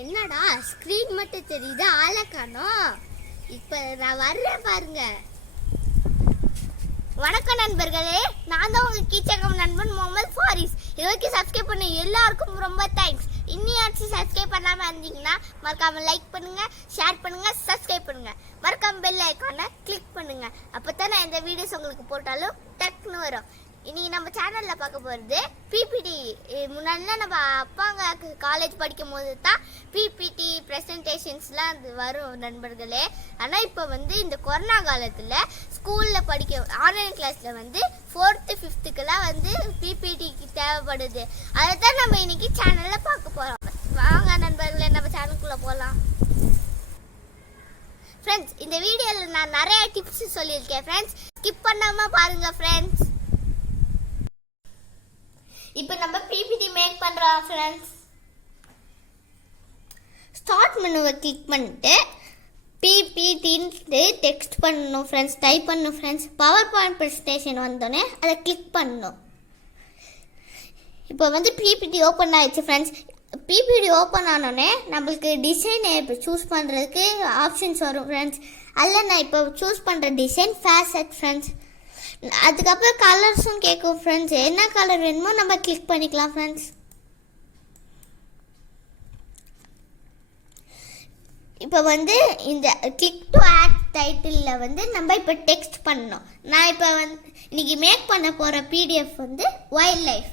என்னடா ஸ்க்ரீன் மட்டும் தெரியுது ஆளை காணும். இப்போ நான் வர்றேன் பாருங்க. வணக்கம் நண்பர்களே நான் தான் உங்கள் கீச்சகம் நண்பன் முகமது ஃபாரிஸ். இது வரைக்கும் சப்ஸ்கிரைப் பண்ண எல்லாருக்கும் ரொம்ப தேங்க்ஸ் இன்னியாச்சும் சப்ஸ்கிரைப் பண்ணாமல் இருந்தீங்கன்னா மறக்காமல் லைக் பண்ணுங்கள் ஷேர் பண்ணுங்கள் சப்ஸ்கிரைப் பண்ணுங்கள் மறக்காம பெல் ஐக்கானை கிளிக் பண்ணுங்கள் அப்போ தான் நான் இந்த வீடியோஸ் உங்களுக்கு போட்டாலும் டக்குன்னு வரும். இன்னைக்கு நம்ம சேனல்ல பார்க்க போகிறது பிபிடி முன்னாடிலாம் நம்ம அப்பாங்க காலேஜ் படிக்கும் போது தான் பிபிடி ப்ரெசன்டேஷன்ஸ்லாம் அது வரும் நண்பர்களே. ஆனால் இப்போ வந்து இந்த கொரோனா காலத்தில் ஸ்கூலில் படிக்க ஆன்லைன் கிளாஸில் வந்து ஃபோர்த்து ஃபிஃப்த்துக்கெல்லாம் வந்து பிபிடிக்கு தேவைப்படுது. அதை தான் நம்ம இன்னைக்கு சேனலில் பார்க்க போகிறோம் வாங்க நண்பர்களே நம்ம சேனலுக்குள்ளே போகலாம் ஃப்ரெண்ட்ஸ் இந்த வீடியோவில் நான் நிறைய டிப்ஸ் சொல்லியிருக்கேன். ஃப்ரெண்ட்ஸ் ஸ்கிப் பண்ணாமல் பாருங்கள் ஃப்ரெண்ட்ஸ் இப்போ நம்ம பிபிடி மேக் பண்ணுறோம் ஃப்ரெண்ட்ஸ் ஸ்டார்ட் மெனுவை கிளிக் பண்ணிட்டு பிபிடின்ட்டு டெக்ஸ்ட் பண்ணணும் ஃப்ரெண்ட்ஸ் டைப் பண்ணணும் ஃப்ரெண்ட்ஸ் பவர் பாயிண்ட் ப்ரெசன்டேஷன் வந்தோடனே அதை கிளிக் பண்ணணும். இப்போ வந்து பிபிடி ஓப்பன் ஆயிடுச்சு ஃப்ரெண்ட்ஸ் பிபிடி ஓப்பன் ஆனோடனே நம்மளுக்கு டிசைனை இப்போ சூஸ் பண்ணுறதுக்கு ஆப்ஷன்ஸ் வரும் ஃப்ரெண்ட்ஸ் அதில் நான் இப்போ சூஸ் பண்ணுற டிசைன் ஃபேஸ் அட் ஃப்ரெண்ட்ஸ் அதுக்கப்புறம் கலர்ஸும் கேட்கும் ஃப்ரெண்ட்ஸ் என்ன கலர் வேணுமோ நம்ம கிளிக் பண்ணிக்கலாம் ஃப்ரெண்ட்ஸ் இப்போ வந்து இந்த கிளிக் டு ஆட் டைட்டிலில் வந்து நம்ம இப்போ டெக்ஸ்ட் பண்ணணும். நான் இப்போ வந்து இன்றைக்கி மேக் பண்ண போகிற பிடிஎஃப் வந்து வைல்ட் லைஃப்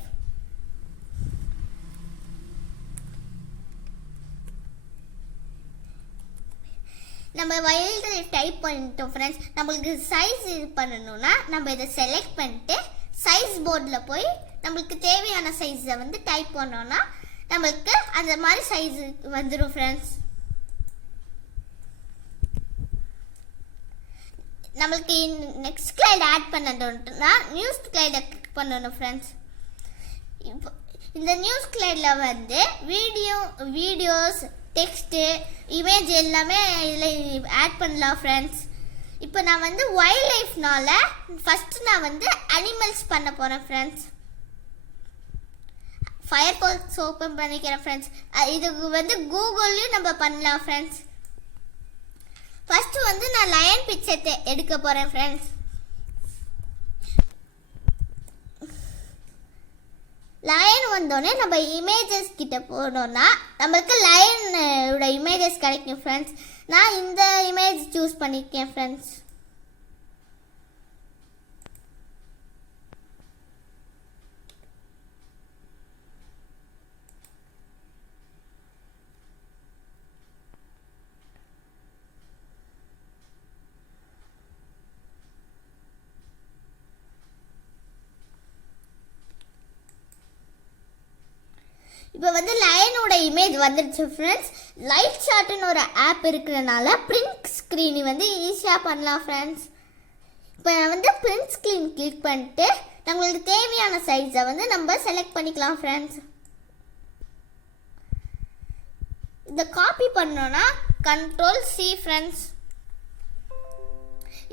நம்ம வைல்ட் டைப் பண்ணிட்டோம் ஃப்ரெண்ட்ஸ் நம்மளுக்கு சைஸ் இது பண்ணணும்னா நம்ம இதை செலக்ட் பண்ணிட்டு சைஸ் போர்டில் போய் நம்மளுக்கு தேவையான சைஸை வந்து டைப் பண்ணோம்னா நம்மளுக்கு அந்த மாதிரி சைஸ் வந்துடும் ஃப்ரெண்ட்ஸ் நம்மளுக்கு நெக்ஸ்ட் ஸ்லைட் ஆட் பண்ணணும்னா நியூஸ் ஸ்லைடை கிளிக் பண்ணணும் ஃப்ரெண்ட்ஸ் இப்போ இந்த நியூஸ் கிளைடில் வந்து வீடியோ வீடியோஸ் டெக்ஸ்ட்டு இமேஜ் எல்லாமே இதில் ஆட் பண்ணலாம் ஃப்ரெண்ட்ஸ் இப்போ நான் வந்து வைல்ட் லைஃப்னால ஃபஸ்ட்டு நான் வந்து அனிமல்ஸ் பண்ண போகிறேன் ஃப்ரெண்ட்ஸ் ஃபயர் பாக்ஸ் ஓப்பன் பண்ணிக்கிறேன் ஃப்ரெண்ட்ஸ் இதுக்கு வந்து கூகுள்லேயும் நம்ம பண்ணலாம் ஃப்ரெண்ட்ஸ் ஃபஸ்ட்டு வந்து நான் லயன் பிக்சர் எடுக்க போகிறேன் ஃப்ரெண்ட்ஸ் லயன் வந்தோடனே நம்ம இமேஜஸ் கிட்ட போனோம்னா நம்மளுக்கு லயனோட இமேஜஸ் கிடைக்கும் ஃப்ரெண்ட்ஸ் நான் இந்த இமேஜ் சூஸ் பண்ணியிருக்கேன் ஃப்ரெண்ட்ஸ் இப்போ வந்து லயனோட இமேஜ் வந்துடுச்சு ஃப்ரெண்ட்ஸ் லைட் ஷாட்டுன்னு ஒரு ஆப் இருக்கிறனால பிரிண்ட் ஸ்க்ரீன் வந்து ஈஸியாக பண்ணலாம் ஃப்ரெண்ட்ஸ் இப்போ நான் வந்து பிரிண்ட் ஸ்க்ரீன் கிளிக் பண்ணிட்டு நம்மளுக்கு தேவையான சைஸை வந்து நம்ம செலக்ட் பண்ணிக்கலாம் ஃப்ரெண்ட்ஸ் இதை காப்பி பண்ணோன்னா கண்ட்ரோல் சி ஃப்ரெண்ட்ஸ்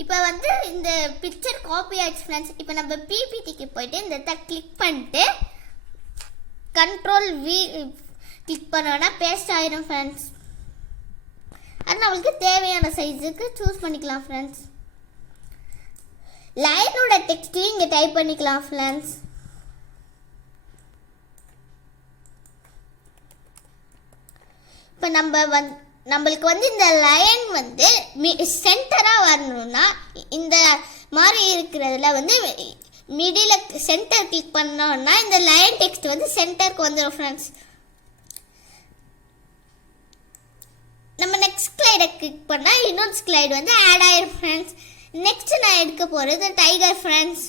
இப்போ வந்து இந்த பிக்சர் காப்பி ஆயிடுச்சு ஃப்ரெண்ட்ஸ் இப்போ நம்ம பிபிடிக்கு போயிட்டு இந்த கிளிக் பண்ணிட்டு கண்ட்ரோல் வி கிளிக் பண்ணோன்னா பேஸ்ட் ஆயிரும் ஃப்ரெண்ட்ஸ் அது நம்மளுக்கு தேவையான சைஸுக்கு சூஸ் பண்ணிக்கலாம் ஃப்ரெண்ட்ஸ் லைனோட டெக்ஸ்ட்டையும் இங்கே டைப் பண்ணிக்கலாம் ஃப்ரெண்ட்ஸ் இப்போ நம்ம வந் நம்மளுக்கு வந்து இந்த லைன் வந்து சென்டராக வரணும்னா இந்த மாதிரி இருக்கிறதுல வந்து மிடில் சென்டர் கிளிக் பண்ணோம்னா இந்த லைன் டெக்ஸ்ட் வந்து சென்டருக்கு வந்துடும் ஃப்ரெண்ட்ஸ் நம்ம நெக்ஸ்ட் ஸ்லைடை கிளிக் பண்ணால் இன்னொரு ஸ்லைடு வந்து ஆட் ஆயிரும் ஃப்ரெண்ட்ஸ் நெக்ஸ்ட் நான் எடுக்க போகிறது டைகர் ஃப்ரெண்ட்ஸ்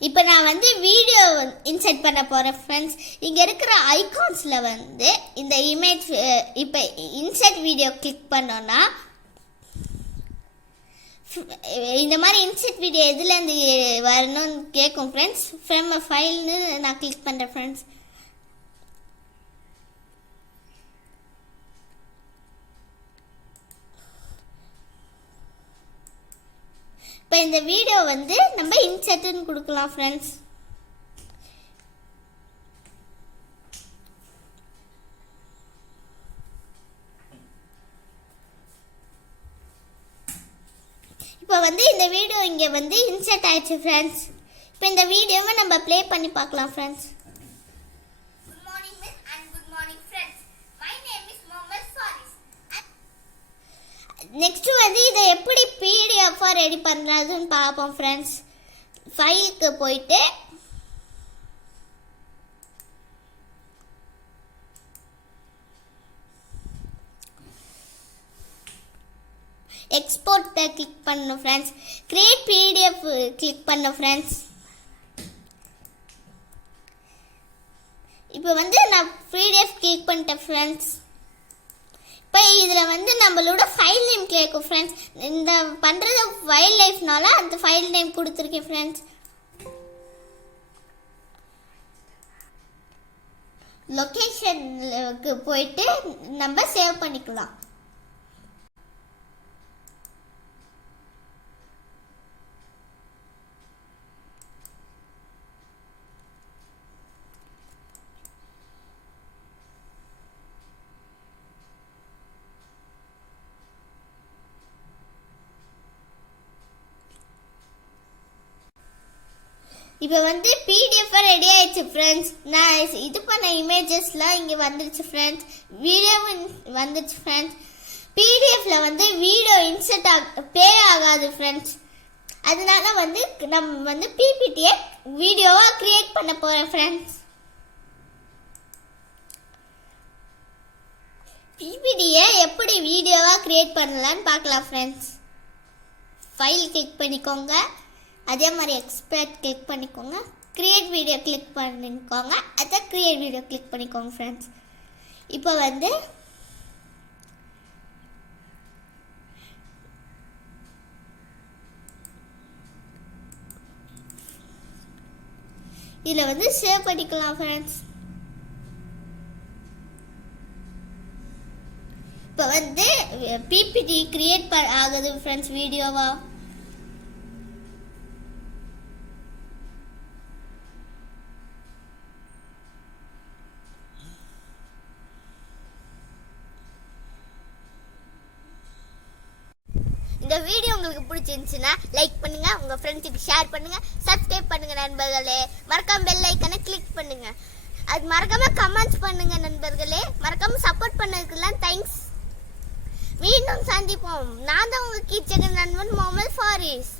இப்போ நான் வந்து வீடியோ இன்சர்ட் பண்ண போகிறேன் ஃப்ரெண்ட்ஸ் இங்கே இருக்கிற ஐகான்ஸில் வந்து இந்த இமேஜ் இப்போ இன்சர்ட் வீடியோ கிளிக் பண்ணோன்னா இந்த மாதிரி இன்செட் வீடியோ எதுலேருந்து வரணும்னு கேட்கும் ஃப்ரெண்ட்ஸ் ஃப்ரம் ஃபைல்னு நான் கிளிக் பண்ணுறேன் ஃப்ரெண்ட்ஸ் இப்போ இந்த வீடியோ வந்து நம்ம இன்சர்ட்டுன்னு கொடுக்கலாம் ஃப்ரெண்ட்ஸ் இப்போ வந்து இந்த வீடியோ இங்கே வந்து இன்சர்ட் ஆயிடுச்சு ஃப்ரெண்ட்ஸ் இப்போ இந்த வீடியோவை நம்ம ப்ளே பண்ணி பார்க்கலாம் friends Good morning, Miss, and good morning, friends. My name is Mohammed Faris. Next வந்து இதை எப்படி பிடிஎஃபாக ரெடி பண்ணுறதுன்னு பார்ப்போம் ஃப்ரெண்ட்ஸ் ஃபைலுக்கு போயிட்டு எக்ஸ்போர்ட்டை கிளிக் பண்ணணும் ஃப்ரெண்ட்ஸ் கிரியேட் பிடிஎஃப் கிளிக் பண்ண ஃப்ரெண்ட்ஸ் இப்போ வந்து நான் பிடிஎஃப் கிளிக் பண்ணிட்டேன் ஃப்ரெண்ட்ஸ் இப்போ இதில் வந்து நம்மளோட ஃபைல் நேம் கேட்கும் ஃப்ரெண்ட்ஸ் இந்த பண்ணுறது வைல்ட் லைஃப்னால அந்த ஃபைல் நேம் கொடுத்துருக்கேன் ஃப்ரெண்ட்ஸ் லொக்கேஷனுக்கு போயிட்டு நம்ம சேவ் பண்ணிக்கலாம். இப்போ வந்து பிடிஎஃப் ரெடி ஆயிடுச்சு ஃப்ரெண்ட்ஸ் நான் இது பண்ண இமேஜஸ்லாம் இங்கே வந்துருச்சு ஃப்ரெண்ட்ஸ் வீடியோவும் வந்துருச்சு ஃப்ரெண்ட்ஸ் பிடிஎஃப்ல வந்து வீடியோ இன்சர்ட் ஆக பே ஆகாது ஃப்ரெண்ட்ஸ் அதனால வந்து நம்ம வந்து பிபிடியை வீடியோவாக கிரியேட் பண்ண போகிறேன் ஃப்ரெண்ட்ஸ் பிபிடியை எப்படி வீடியோவாக கிரியேட் பண்ணலான்னு பார்க்கலாம் ஃப்ரெண்ட்ஸ் ஃபைல் கிளிக் பண்ணிக்கோங்க. அதே மாதிரி எக்ஸ்பர்ட் கிளிக் பண்ணிக்கோங்க. க்ரியேட் வீடியோ கிளிக் பண்ணிக்கோங்க. அதான் க்ரியேட் வீடியோ கிளிக் பண்ணிக்கோங்க ஃப்ரெண்ட்ஸ் இப்போ வந்து இதில் வந்து சேவ் பண்ணிக்கலாம் ஃப்ரெண்ட்ஸ் இப்போ வந்து பிபிடி கிரியேட் ஆகுது ஃப்ரெண்ட்ஸ் வீடியோவா இந்த வீடியோ உங்களுக்கு பிடிச்சிருந்துச்சுன்னா லைக் பண்ணுங்க உங்க ஃப்ரெண்ட்ஸுக்கு ஷேர் பண்ணுங்க சப்ஸ்கிரைப் பண்ணுங்க நண்பர்களே. மறக்காம பெல் ஐக்கனை கிளிக் பண்ணுங்க. அது மறக்காம கமெண்ட்ஸ் பண்ணுங்க நண்பர்களே. மறக்காம சப்போர்ட் பண்ணதுக்கெல்லாம் தேங்க்ஸ் மீண்டும் சந்திப்போம். நான் தான் உங்க கீச்சகன் நண்பன் முகமது ஃபாரிஸ்.